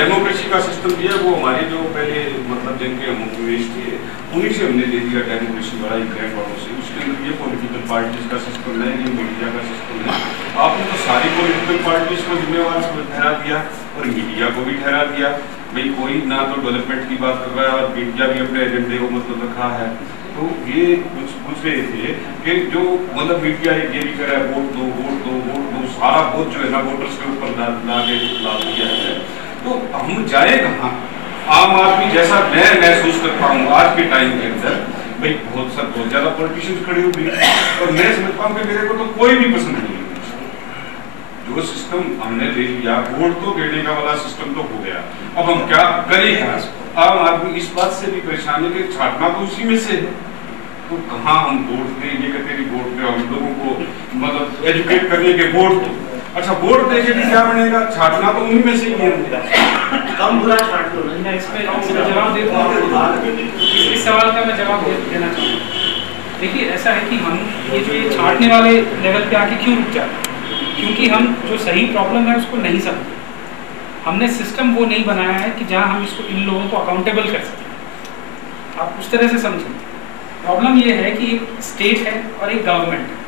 Democracy का system दिया वो हमारे जो पहले मतलब जिनके हम उपनिवेश थे उन्हीं से हमने दे दिया डेमोक्रेसी वाला ग्रैंड वालों से। उसके अंदर ये पॉलिटिकल पार्टीज का सिस्टम है, ये मीडिया का सिस्टम है। आपने तो सारी पॉलिटिकल पार्टीज को जिम्मेवार ठहरा दिया और मीडिया को भी ठहरा दिया। भाई कोई ना तो डेवलपमेंट की बात कर रहा है और मीडिया भी अपने एजेंडे को मतलब रखा है। तो ये कुछ पूछ रहे थे कि जो मतलब मीडिया ये भी कर रहा है वोट दो वोट दो वोट दो, सारा वोट जो है ना वोटर्स के ऊपर ला दिया है। तो हम जाए कहाँ? आम आदमी जैसा मैं महसूस करता हूँ आज के टाइम के अंदर, भाई बहुत ज्यादा पॉलिटिशियंस खड़े हुए और मैं समझता हूँ कि मेरे को तो कोई भी पसंद नहीं है। जो सिस्टम हमने ले लिया वोट तो देने का वाला सिस्टम तो हो गया, अब हम क्या करें? आम आदमी इस बात से भी परेशान है कि छाटना तो उसी में से है। तो कहाँ हम वोट दें? ये कहते हैं वोट दे, हम लोगों को मतलब एजुकेट करने के वोट दो। अच्छा वोट देके भी क्या बनेगा? छाटना तो उन्हीं में से ही है। कम बुरा छाट लो ना। इसमें जवाब देता हूँ, इस सवाल का मैं जवाब देना चाहूँगा। देखिए ऐसा है कि हम ये छाटने वाले लेवल पे आके क्यों रुक जाते हैं? क्योंकि हम जो सही प्रॉब्लम है उसको नहीं समझते। हमने सिस्टम वो नहीं बनाया है कि जहाँ हम इसको इन लोगों को अकाउंटेबल कर सकें। आप उस तरह से समझें। प्रॉब्लम ये है कि एक स्टेट है और एक गवर्नमेंट है।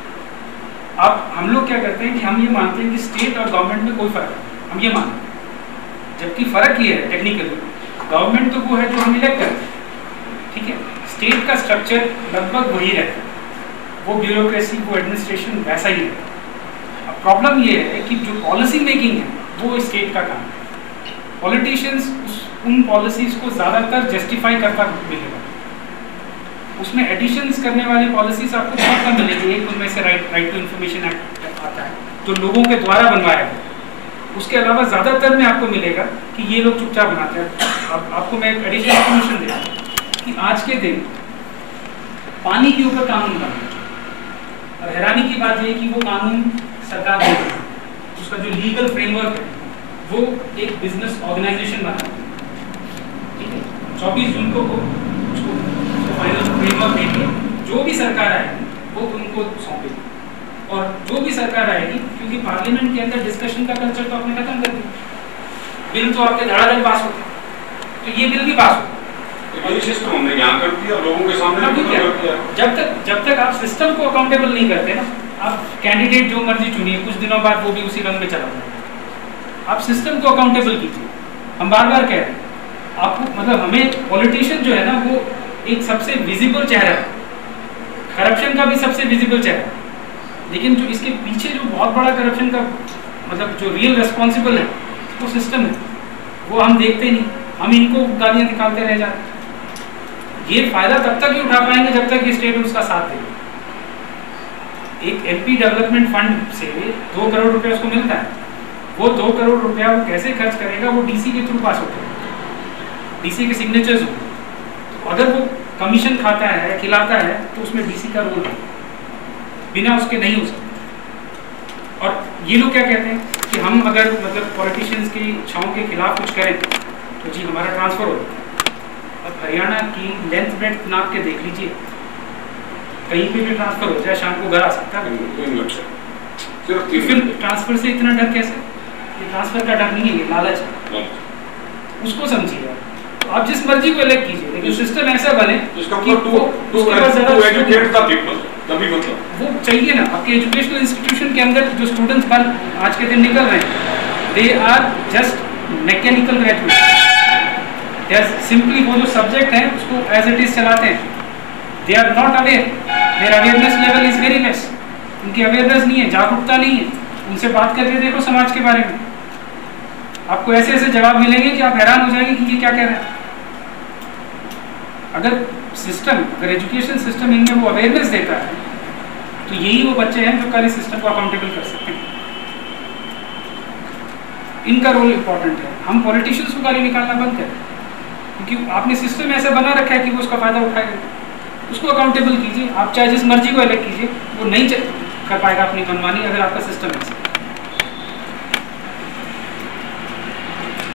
अब हम लोग क्या करते हैं कि हम ये मानते हैं कि स्टेट और गवर्नमेंट में कोई फर्क है, हम ये मानते हैं। जबकि फर्क ये है टेक्निकली, गवर्नमेंट तो वो है जो हम इलेक्ट करते हैं, ठीक है। स्टेट का स्ट्रक्चर लगभग वही रहता है, वो ब्यूरोक्रेसी वो एडमिनिस्ट्रेशन वैसा ही है। अब प्रॉब्लम ये है कि जो पॉलिसी मेकिंग है वो स्टेट का काम है। पॉलिटिशियंस उन पॉलिसीज को ज़्यादातर जस्टिफाई करता मिलेगा, उसमें एडिशंस करने वाली पॉलिसीज आपको बहुत कम मिलेगी। एक उनमें से राइट टू इन्फॉर्मेशन एक्ट आता है जो लोगों के द्वारा बनवाया गया। उसके अलावा ज़्यादातर में आपको मिलेगा कि ये लोग चुपचाप बनाते हैं। अब आपको मैं एक एडिशनल इन्फॉर्मेशन देता हूँ कि आज के दिन पानी के ऊपर कानून बना है और हैरानी की बात यह कि वो कानून सरकार दे रही है। उसका जो लीगल फ्रेमवर्क है वो एक बिजनेस ऑर्गेनाइजेशन बना है, ठीक है। 24 जून को उसको फाइनल फ्रेमवर्क देंगे, जो भी सरकार आएगी वो उनको सौंपेगी। और जो भी सरकार आएगी, क्योंकि पार्लियामेंट के अंदर डिस्कशन का कल्चर तो आपने खत्म कर दिया, बिल तो आपके धड़ाधड़ पास होते, तो ये बिल भी पास होता। ये सिस्टम हमने यहाँ कर दिया, लोगों के सामने कर दिया। जब तक आप सिस्टम को अकाउंटेबल नहीं करते ना, आप कैंडिडेट जो मर्जी चुनिए, कुछ दिनों बाद वो भी उसी रंग में चला जाएगा। आप सिस्टम को अकाउंटेबल कीजिए। हम बार बार कह रहे हैं आपको, मतलब हमें पॉलिटिशियन जो है ना वो एक सबसे विजिबल चेहरा है, करप्शन का भी सबसे विजिबल चेहरा है। लेकिन जो इसके पीछे जो बहुत बड़ा करप्शन का मतलब जो रियल रिस्पॉन्सिबल है वो सिस्टम है, वो हम देखते नहीं, हम इनको गालियाँ निकालते रह जाते हैं। ये फायदा तब तक ही उठा पाएंगे जब तक ये स्टेट उसका साथ देगा। एक एमपी डेवलपमेंट फंड से 2 करोड़ रुपया उसको मिलता है, वो 2 करोड़ रुपया वो कैसे खर्च करेगा? वो डीसी के थ्रू पास होता है, डीसी के सिग्नेचर्स होते हैं। अगर वो कमीशन खाता है, खिलाता है, तो उसमें डीसी का रोल है, बिना उसके नहीं हो सकता। और ये लोग क्या कहते हैं कि हम अगर मतलब पॉलिटिशियंस की इच्छाओं के खिलाफ कुछ करें तो जी हमारा ट्रांसफर हो जाता है। अब हरियाणा की लेंथ ब्रेथ नाप के देख लीजिए, कहीं पे भी ट्रांसफर हो जाए शाम को घर आ सकता है। फिर ट्रांसफर से इतना डर कैसे? ये ट्रांसफर का डर नहीं है, ये लालच है, उसको समझिए। आप जिस मर्जी को इलेक्ट कीजिए, लेकिन सिस्टम ऐसा बने कि वो चाहिए ना। आपके एजुकेशनल इंस्टीट्यूशन के अंदर जो स्टूडेंट्स बन आज के दिन निकल रहे हैं, they are just mechanical graduate. They are simply वो जो सब्जेक्ट है उसको एज इट इज चलाते हैं। They are not aware, their awareness level is very less. उनकी अवेयरनेस नहीं है, जागरूकता नहीं है। उनसे बात करके देखो समाज के बारे में, आपको ऐसे ऐसे जवाब मिलेंगे कि आप हैरान हो जाएंगे कि ये क्या कह रहे हैं। अगर एजुकेशन सिस्टम इनमें वो अवेयरनेस देता है तो यही वो बच्चे हैं जो कल इस सिस्टम को अकाउंटेबल कर सकते हैं। इनका रोल इंपॉर्टेंट है। हम पॉलिटिशियंस को गाली निकालना बंद करें, क्योंकि आपने सिस्टम ऐसा बना रखा है कि वो उसका फायदा उठाएगा। उसको अकाउंटेबल कीजिए। आप चाहे जिस मर्जी को इलेक्ट कीजिए, वो नहीं कर पाएगा अपनी मनमानी अगर आपका सिस्टम ऐसा।